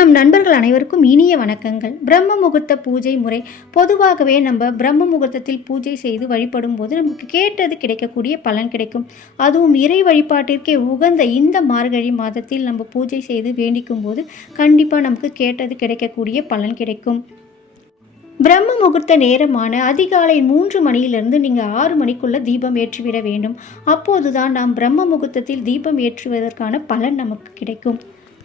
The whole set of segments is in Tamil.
நம் நண்பர்கள் அனைவருக்கும் இனிய வணக்கங்கள். பிரம்ம முகூர்த்த பூஜை முறை பொதுவாகவே நம்ம பிரம்ம முகூர்த்தத்தில் பூஜை செய்து வழிபடும் போது நமக்கு கேட்டது கிடைக்கக்கூடிய பலன் கிடைக்கும். அதுவும் இறை வழிபாட்டிற்கே உகந்த இந்த மார்கழி மாதத்தில் நம்ம பூஜை செய்து வேண்டிக்கும் போது கண்டிப்பாக நமக்கு கேட்டது கிடைக்கக்கூடிய பலன் கிடைக்கும். பிரம்ம முகூர்த்த நேரமான அதிகாலை மூன்று மணியிலிருந்து நீங்கள் ஆறு மணிக்குள்ளே தீபம் ஏற்றிவிட வேண்டும். அப்போதுதான் நாம் பிரம்ம முகூர்த்தத்தில் தீபம் ஏற்றுவதற்கான பலன் நமக்கு கிடைக்கும்.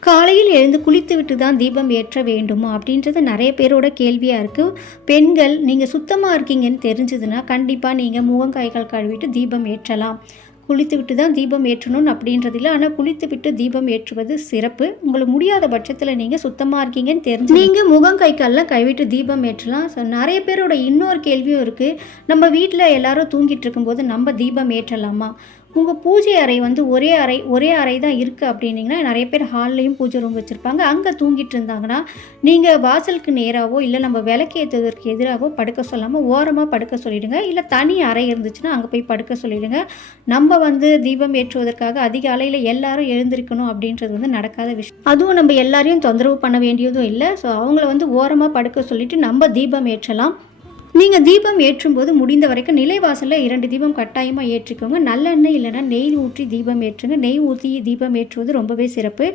காலையில் எழுந்து குளித்துவிட்டு தான் தீபம் ஏற்ற வேண்டுமா அப்படின்றது நிறைய பேரோட கேள்வியாக இருக்குது பெண்கள் நீங்கள் சுத்தமாக இருக்கீங்கன்னு தெரிஞ்சதுன்னா கண்டிப்பாக நீங்கள் முகங்காய்கள் கழுவிட்டு தீபம் ஏற்றலாம். குளித்து விட்டு தான் தீபம் ஏற்றணும்னு அப்படின்றது இல்லை. ஆனால் குளித்து விட்டு தீபம் ஏற்றுவது சிறப்பு. உங்களுக்கு முடியாத பட்சத்தில் நீங்கள் சுத்தமாக இருக்கீங்கன்னு தெரிஞ்சு நீங்கள் முகம் கை கால்லாம் கழுவிட்டு தீபம் ஏற்றலாம். ஸோ நிறைய பேரோட இன்னொரு கேள்வியும் இருக்குது நம்ம வீட்டில் எல்லாரும் தூங்கிட்டு இருக்கும்போது நம்ம தீபம் ஏற்றலாமா? உங்கள் பூஜை அறை வந்து ஒரே அறை ஒரே அறை தான் இருக்குது அப்படின்னீங்கன்னா நிறைய பேர் ஹால்லையும் பூஜை ரூம் வச்சுருப்பாங்க. அங்கே தூங்கிட்டு இருந்தாங்கன்னா நீங்கள் வாசலுக்கு நேராகவோ இல்லை நம்ம விளக்கு ஏற்றுவதற்கு எதிராகவோ படுக்க சொல்லாமல் ஓரமாக படுக்க சொல்லிவிடுங்க இல்லை தனி அறை இருந்துச்சுன்னா அங்கே போய் படுக்க சொல்லிவிடுங்க நம்ம வந்து தீபம் ஏற்றுவதற்காக அதிகாலையில் எல்லாரும் எழுந்திருக்கணும் அப்படின்றது வந்து நடக்காத விஷயம். அதுவும் நம்ம எல்லாரையும் தொந்தரவு பண்ண வேண்டியதும் இல்லை. ஸோ அவங்கள வந்து ஓரமாக படுக்க சொல்லிவிட்டு நம்ம தீபம் ஏற்றலாம். நீங்கள் தீபம் ஏற்றும்போது முடிந்த வரைக்கும் நிலைவாசலில் இரண்டு தீபம் கட்டாயமாக ஏற்றிக்கோங்க. நல்லெண்ணெய் இல்லைன்னா நெய் ஊற்றி தீபம் ஏற்றுங்க. நெய் ஊற்றி தீபம் ஏற்றுவது ரொம்பவே சிறப்பு.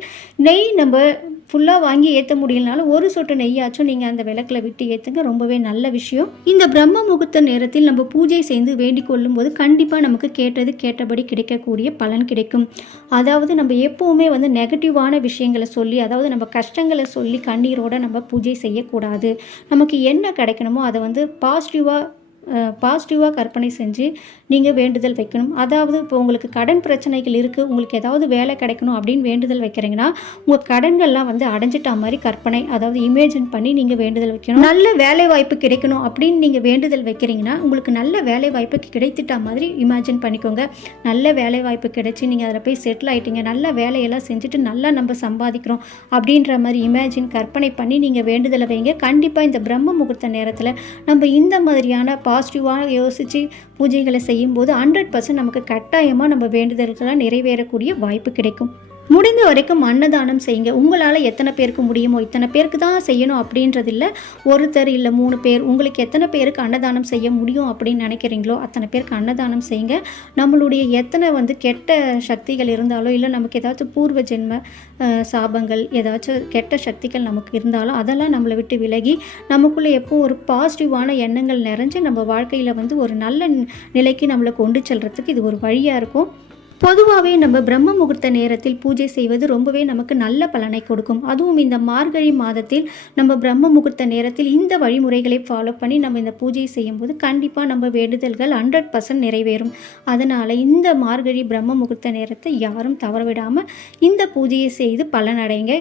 நெய் நம்ம ஃபுல்லாக வாங்கி ஏற்ற முடியலனாலும் ஒரு சொட்டு நெய்யாச்சும் நீங்கள் அந்த விளக்கில் விட்டு ஏற்றுங்க ரொம்பவே நல்ல விஷயம். இந்த பிரம்ம முகூர்த்த நேரத்தில் நம்ம பூஜை செய்து வேண்டிக் கொள்ளும் போது கண்டிப்பாக நமக்கு கேட்டது கேட்டபடி கிடைக்கக்கூடிய பலன் கிடைக்கும். அதாவது நம்ம எப்போவுமே வந்து நெகட்டிவான விஷயங்களை சொல்லி அதாவது நம்ம கஷ்டங்களை சொல்லி கண்ணீரோட நம்ம பூஜை செய்யக்கூடாது. நமக்கு என்ன கிடைக்கணுமோ அதை வந்து பாசிட்டிவாக பாசிட்டிவாக கற்பனை செஞ்சு நீங்கள் வேண்டுதல் வைக்கணும். அதாவது இப்போ உங்களுக்கு கடன் பிரச்சனைகள் இருக்குது உங்களுக்கு ஏதாவது வேலை கிடைக்கணும் அப்படின்னு வேண்டுதல் வைக்கிறீங்கன்னா உங்கள் கடன்கள்லாம் வந்து அடைஞ்சிட்டா மாதிரி கற்பனை அதாவது இமேஜின் பண்ணி நீங்கள் வேண்டுதல் வைக்கணும். நல்ல வேலை வாய்ப்பு கிடைக்கணும் அப்படின்னு நீங்கள் வேண்டுதல் வைக்கிறீங்கன்னா உங்களுக்கு நல்ல வேலை வாய்ப்பு கிடைத்துட்டா மாதிரி இமேஜின் பண்ணிக்கோங்க. நல்ல வேலை வாய்ப்பு கிடைச்சி நீங்கள் அதில் போய் செட்டில் ஆகிட்டீங்க நல்ல வேலையெல்லாம் செஞ்சுட்டு நல்லா நம்ம சம்பாதிக்கிறோம் அப்படின்ற மாதிரி இமேஜின் கற்பனை பண்ணி நீங்கள் வேண்டுதலை வைங்க. கண்டிப்பாக இந்த பிரம்ம முகூர்த்த நேரத்தில் நம்ம இந்த மாதிரியான பாசிட்டிவாக யோசித்து பூஜைகளை செய்யும்போது ஹண்ட்ரட் பர்சன்ட் நமக்கு கட்டாயமாக நம்ம வேண்டுதல்களாக நிறைவேறக்கூடிய வாய்ப்பு கிடைக்கும். முடிந்த வரைக்கும் அன்னதானம் செய்யுங்க. உங்களால் எத்தனை பேருக்கு முடியுமோ இத்தனை பேருக்கு தான் செய்யணும் அப்படின்றது இல்லை ஒருத்தர் இல்லை மூணு பேர் உங்களுக்கு எத்தனை பேருக்கு அன்னதானம் செய்ய முடியும் அப்படின்னு நினைக்கிறீங்களோ அத்தனை பேருக்கு அன்னதானம் செய்யுங்க. நம்மளுடைய எத்தனை வந்து கெட்ட சக்திகள் இருந்தாலோ இல்லை நமக்கு ஏதாச்சும் பூர்வ ஜென்ம சாபங்கள் ஏதாச்சும் கெட்ட சக்திகள் நமக்கு இருந்தாலும் அதெல்லாம் நம்மளை விட்டு விலகி நமக்குள்ளே எப்போ ஒரு பாசிட்டிவான எண்ணங்கள் நிறைஞ்சு நம்ம வாழ்க்கையில் வந்து ஒரு நல்ல நிலைக்கு நம்மளை கொண்டு செல்கிறதுக்கு இது ஒரு வழியாக இருக்கும். பொதுவாகவே நம்ம பிரம்ம முகூர்த்த நேரத்தில் பூஜை செய்வது ரொம்பவே நமக்கு நல்ல பலனை கொடுக்கும். அதுவும் இந்த மார்கழி மாதத்தில் நம்ம பிரம்ம முகூர்த்த நேரத்தில் இந்த வழிமுறைகளை ஃபாலோ பண்ணி நம்ம இந்த பூஜை செய்யும்போது கண்டிப்பாக நம்ம வேண்டுதல்கள் ஹண்ட்ரட் பர்சன்ட் நிறைவேறும். அதனால் இந்த மார்கழி பிரம்ம முகூர்த்த நேரத்தை யாரும் தவறவிடாமல் இந்த பூஜையை செய்து பலனடைங்க.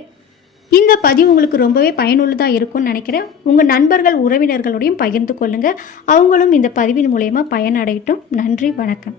இந்த பதிவு உங்களுக்கு ரொம்பவே பயனுள்ளதாக இருக்கும்னு நினைக்கிறேன். உங்கள் நண்பர்கள் உறவினர்களோடையும் பகிர்ந்து கொள்ளுங்கள் அவங்களும் இந்த பதிவின் மூலயமா பயனடையட்டும். நன்றி வணக்கம்.